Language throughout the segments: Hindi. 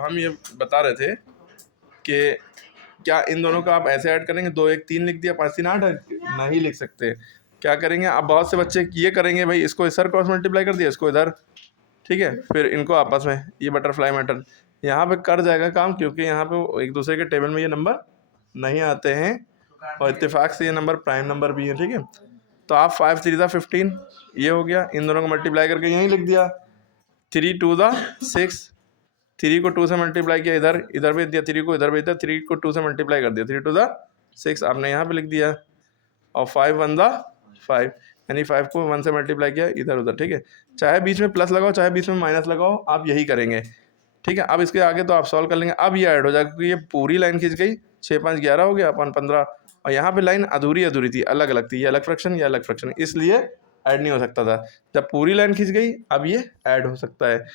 तो हम ये बता रहे थे कि क्या इन दोनों का आप ऐसे ऐड करेंगे, 2 1 3 लिख दिया, 5 3 8 नहीं लिख सकते। क्या करेंगे, अब बहुत से बच्चे ये करेंगे, भाई इसको इस क्रॉस मल्टीप्लाई कर दिया, इसको इधर, ठीक है, फिर इनको आपस में, ये बटरफ्लाई मैटर यहाँ पे कर जाएगा काम, क्योंकि यहाँ पे एक दूसरे के टेबल में ये नंबर नहीं आते हैं और इत्तेफाक से ये नंबर प्राइम नंबर भी है, ठीक है। तो आप 5 3 15 ये हो गया, इन दोनों को मल्टीप्लाई करके यहीं लिख दिया, 3 2 6, 3 को 2 से मल्टीप्लाई किया, इधर भेज दिया, 3 को इधर भेज दिया, 3 को 2 से मल्टीप्लाई कर दिया, 3 2 6 आपने यहाँ पे लिख दिया, और 5 1 5, यानी 5 को 1 से मल्टीप्लाई किया इधर उधर, ठीक है। चाहे बीच में प्लस लगाओ चाहे बीच में माइनस लगाओ, आप यही करेंगे, ठीक है। अब इसके आगे तो आप सॉल्व कर लेंगे। अब ये ऐड हो जाएगा क्योंकि ये पूरी लाइन खींच गई, 6 5 11 हो गया, अपन 15, और यहाँ पे लाइन अधूरी थी, अलग अलग थी, ये अलग फ्रैक्शन, ये अलग फ्रैक्शन, इसलिए ऐड नहीं हो सकता था। जब पूरी लाइन खींच गई अब ये ऐड हो सकता है।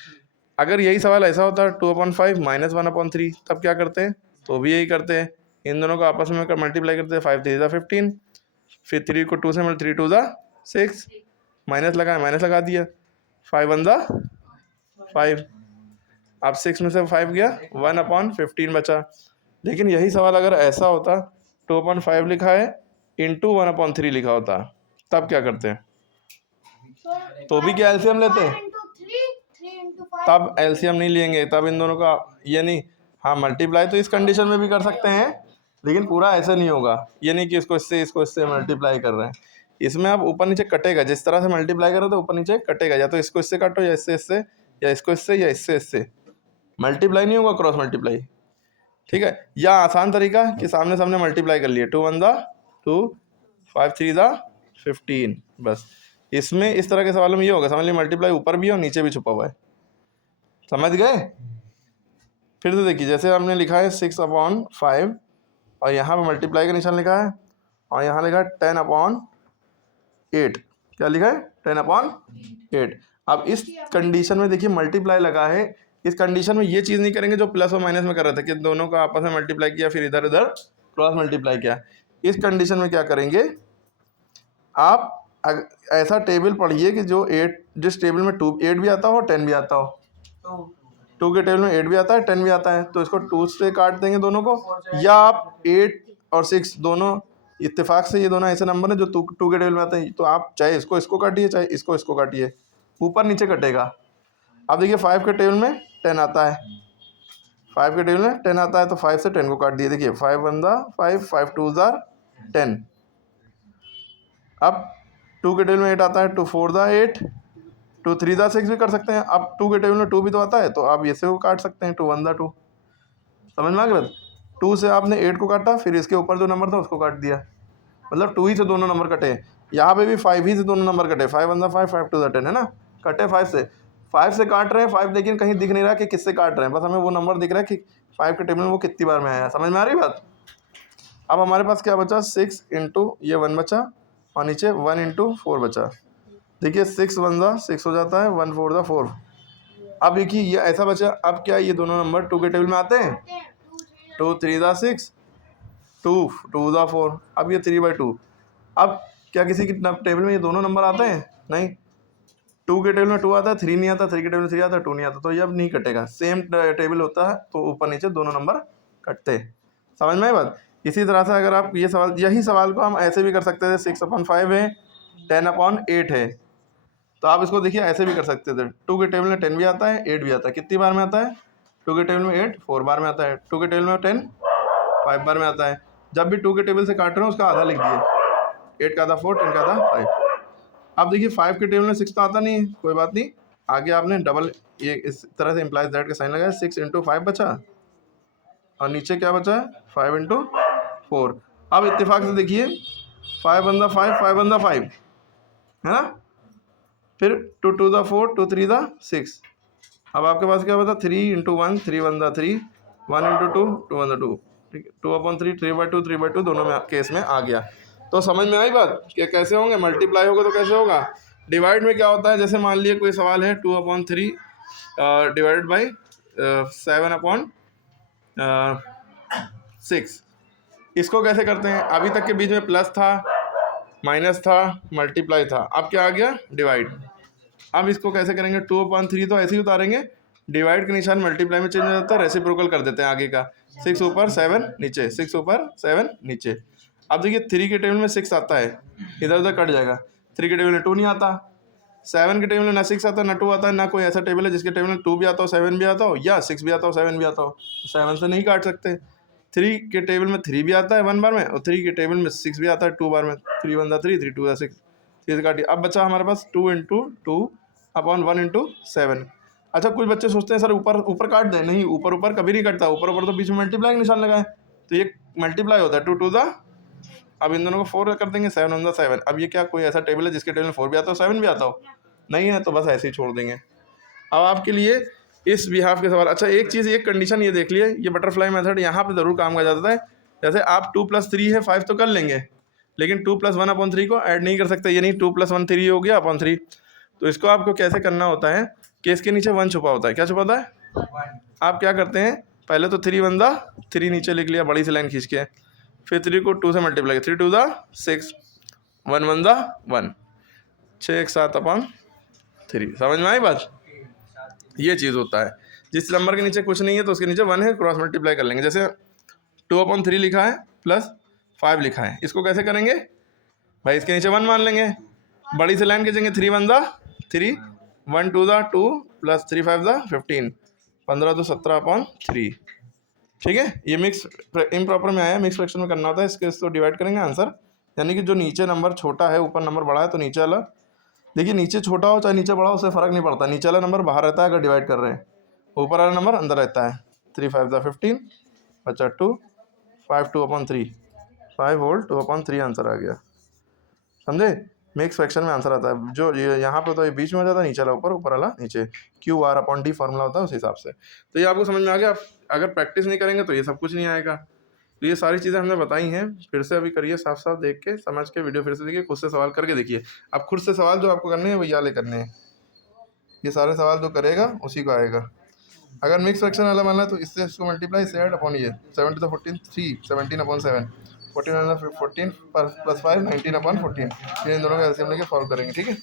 अगर यही सवाल ऐसा होता 2/5 - 1/3, तब क्या करते हैं, तो भी यही करते हैं, इन दोनों को आपस में मल्टीप्लाई करते हैं, 5 3 15, फिर 3 को 2 से 3 2 6, माइनस लगा दिया, 5 1 5, अब 6 में से 5 गया, 1/15 बचा। लेकिन यही सवाल अगर ऐसा होता 2/5 लिखा है इंटू 1/3 लिखा होता, तब क्या करते हैं, तो भी क्या एलसीएम लेते हैं, तब एलसीएम नहीं लेंगे, तब इन दोनों का ये नहीं, हाँ मल्टीप्लाई तो इस कंडीशन में भी कर सकते हैं, लेकिन पूरा ऐसे नहीं होगा, ये नहीं कि इसको इससे मल्टीप्लाई कर रहे हैं, इसमें आप ऊपर नीचे कटेगा, जिस तरह से मल्टीप्लाई कर रहे हो तो ऊपर नीचे कटेगा, या तो इसको इससे काटो, या इससे, या इसको इससे, या इससे, मल्टीप्लाई नहीं होगा, क्रॉस मल्टीप्लाई, ठीक है। या आसान तरीका कि सामने सामने मल्टीप्लाई कर लिए, 2 1 2, 5 3 15, बस। इसमें इस तरह के सवालों में ये होगा, समझ लीजिए मल्टीप्लाई ऊपर भी है और नीचे भी छुपा हुआ है, समझ गए। फिर से देखिए, जैसे हमने लिखा है 6/5 और यहाँ पे मल्टीप्लाई का निशान लिखा है, और यहाँ लिखा है 10/8, क्या लिखा है 10/8। अब इस कंडीशन में देखिए मल्टीप्लाई लगा है, इस कंडीशन में ये चीज़ नहीं करेंगे जो प्लस और माइनस में कर रहे थे कि दोनों का आपस में मल्टीप्लाई किया फिर इधर उधर क्रॉस मल्टीप्लाई किया। इस कंडीशन में क्या करेंगे, आप ऐसा टेबल पढ़िए कि जो 8, जिस टेबल में 8 भी आता हो और 10 भी आता हो, 2 के टेबल में 8 भी आता है 10 भी आता है, तो इसको 2 से काट देंगे दोनों को, या आप 8 और 6 दोनों इत्तेफाक से ये दोनों ऐसे नंबर हैं जो 2 के टेबल में आते हैं, तो आप चाहे इसको काटिए चाहे इसको काटिए, ऊपर नीचे कटेगा। अब देखिए 5 के टेबल में 10 आता है, 5 के टेबल में 10 आता है, तो 5 से 10 को काट दिए, देखिए 5 1 5, 5 2 10। अब 2 के टेबल में 8 आता है, 2 4 8, 2 3 6 भी कर सकते हैं। अब 2 के टेबल में 2 भी तो आता है, तो आप ऐसे को काट सकते हैं, 2 1 2, समझ में आ गया। 2 से आपने 8 को काटा, फिर इसके ऊपर जो नंबर था उसको काट दिया, मतलब 2 ही से दोनों नंबर कटे। यहाँ पे भी 5 ही से दोनों नंबर कटे, 5 1 5, 5 2 10 है ना, कटे 5 से काट रहे हैं 5, लेकिन कहीं दिख नहीं रहा कि किससे काट रहे हैं, बस हमें वो नंबर दिख रहा है कि 5 के टेबल में वो कितनी बार में आया, समझ में आ रही बात। अब हमारे पास क्या बचा, 6 इंटू ये 1 बचा, और नीचे 1 इंटू 4 बचा। देखिए 6 1 6 हो जाता है, 1 4 4। अब देखिए ये ऐसा बचा, अब क्या ये दोनों नंबर 2 के टेबल में आते हैं, 2 3 6, 2 2 4, अब ये 3/2। अब क्या किसी की टेबल में ये दोनों नंबर आते हैं, नहीं, 2 के टेबल में 2 आता है, 3 नहीं आता, 3 के टेबल में 3 आता है, 2 नहीं आता, तो ये अब नहीं कटेगा, सेम टेबल होता है तो ऊपर नीचे दोनों नंबर कटते, समझ में आई बात। इसी तरह से अगर आप ये सवाल, यही सवाल को हम ऐसे भी कर सकते थे, 6/5 है, 10/8 है, तो आप इसको देखिए ऐसे भी कर सकते थे, 2 के टेबल में 10 भी आता है 8 भी आता है, कितनी बार में आता है, 2 के टेबल में 8 4 बार में आता है, 2 के टेबल में 10 5 बार में आता है। जब भी 2 के टेबल से काट रहे हो उसका आधा लिख दिए, 8 का आधा 4, 10 का आधा 5। अब देखिए 5 के टेबल में 6 तो आता नहीं है, कोई बात नहीं, आगे आपने डबल ये इस तरह से इम्प्लाइज दैट का साइन लगाया, 6 इंटू 5 बचा, और नीचे क्या बचा है 5 इंटू 4। अब इत्तेफाक से देखिए 5 1 5, 5 1 5 है ना, फिर 2 2 4, 2 3 6। अब आपके पास क्या बता, 3 इंटू 1, 3 1 3, 1 इंटू 2, 2 1 2, ठीक है, 2/3, 3/2, 3/2 दोनों में केस में आ गया। तो समझ में आई बात कि कैसे होंगे, मल्टीप्लाई होगा तो कैसे होगा। डिवाइड में क्या होता है, जैसे मान लिए कोई सवाल है 2/3 डिवाइडेड बाई 7/6, इसको कैसे करते हैं, अभी तक के बीच में प्लस था माइनस था मल्टीप्लाई था, अब क्या आ गया डिवाइड। अब इसको कैसे करेंगे, 2/3 तो ऐसे ही उतारेंगे, डिवाइड के निशान मल्टीप्लाई में चेंज हो जाता है, रेसिप्रोकल कर देते हैं आगे का, 6 ऊपर 7 नीचे, 6 ऊपर 7 नीचे। अब देखिए 3 के टेबल में 6 आता है, इधर उधर कट जाएगा, 3 के टेबल में 2 नहीं आता, 7 के टेबल में ना 6 आता है ना 2 आता है, ना कोई ऐसा टेबल है जिसके टेबल में 2 भी आता हो 7 भी आता हो या 6 भी आता हो 7 भी आता हो, 7 से नहीं काट सकते। 3 के टेबल में 3 भी आता है 1 बार में, और 3 के टेबल में 6 भी आता है 2 बार में, 3 1 3 3 2 6, 3 से काटिए। अब बचा हमारे पास 2 इंटू 2 अपॉन 1 इंटू 7। अच्छा कुछ बच्चे सोचते हैं सर ऊपर ऊपर काट दें, नहीं, ऊपर ऊपर कभी नहीं कटता, ऊपर ऊपर तो बीच में मल्टीप्लाई का निशान लगाए, तो ये मल्टीप्लाई होता है 2 2 द, अब इन दोनों को 4 कर देंगे, 7 1 7। अब ये क्या कोई ऐसा टेबल है जिसके टेबल में 4 भी आता हो 7 भी आता हो, नहीं है, तो बस ऐसे ही छोड़ देंगे। अब आपके लिए इस बिहाफ के सवाल, अच्छा एक चीज़, एक कंडीशन ये देख लिए, ये बटरफ्लाई मेथड यहाँ पे ज़रूर काम कर जाता है। जैसे आप 2 + 3 है 5 तो कर लेंगे, लेकिन 2 + 1 अपॉन 3 को ऐड नहीं कर सकते, ये नहीं 2 + 1 3 हो गया अपॉन 3। तो इसको आपको कैसे करना होता है कि इसके नीचे 1 छुपा होता है, क्या छुपा होता है, आप क्या करते हैं, पहले तो 3 1 3 नीचे लिख लिया बड़ी सी लाइन खींच के, फिर 3 को 2 से मल्टीप्लाई किया, 3 2 6, 1 1 1, 6 1 7 अपॉन 3। समझ में आई बात, ये चीज़ होता है। जिस नंबर के नीचे कुछ नहीं है तो उसके नीचे 1 है, क्रॉस मल्टीप्लाई कर लेंगे। जैसे 2/3 लिखा है प्लस 5 लिखा है, इसको कैसे करेंगे भाई, इसके नीचे 1 मान लेंगे, बड़ी सी लाइन खींचेंगे, 3 1 3, 1 2 2 प्लस 3 5 15, 15 2 17/3। ठीक है, ये मिक्स इम्प्रॉपर में आया, मिक्स फ्रैक्शन में करना होता है, इसको डिवाइड करेंगे आंसर, यानी कि जो नीचे नंबर छोटा है ऊपर नंबर बड़ा है तो नीचे वाला, देखिए नीचे छोटा हो चाहे नीचे बड़ा हो उससे फ़र्क नहीं पड़ता, नीचे वाला नंबर बाहर रहता है अगर डिवाइड कर रहे हैं, ऊपर वाला नंबर अंदर रहता है। 3 5 15 बचा 2, 5 2/3, 5 होल 2/3 आंसर आ गया, समझे। मिक्स फ्रैक्शन में आंसर आता है, जो ये यहाँ पे तो ये बीच में हो जाता है, नीचे वाला ऊपर, ऊपर वाला नीचे, QR/D फार्मूला होता है उस हिसाब से। तो ये आपको समझ में आ गया। आप अगर प्रैक्टिस नहीं करेंगे तो ये सब कुछ नहीं आएगा। तो ये सारी चीज़ें हमने बताई हैं, फिर से अभी करिए, साफ साफ देख के समझ के वीडियो फिर से देखिए, खुद से सवाल करके देखिए। आप खुद से सवाल जो आपको करने हैं वही वाले करने हैं, ये सारे सवाल जो करेगा उसी को आएगा। अगर मिक्स फ्रैक्शन वाला मानना है तो इससे इसको मल्टीप्लाई, इससे ऐड अपॉन ये 7 to the 14 3, 17/7, 14 14 + 5 19/14, फिर इन दोनों का एलसीएम लेके सॉल्व करेंगे, ठीक है।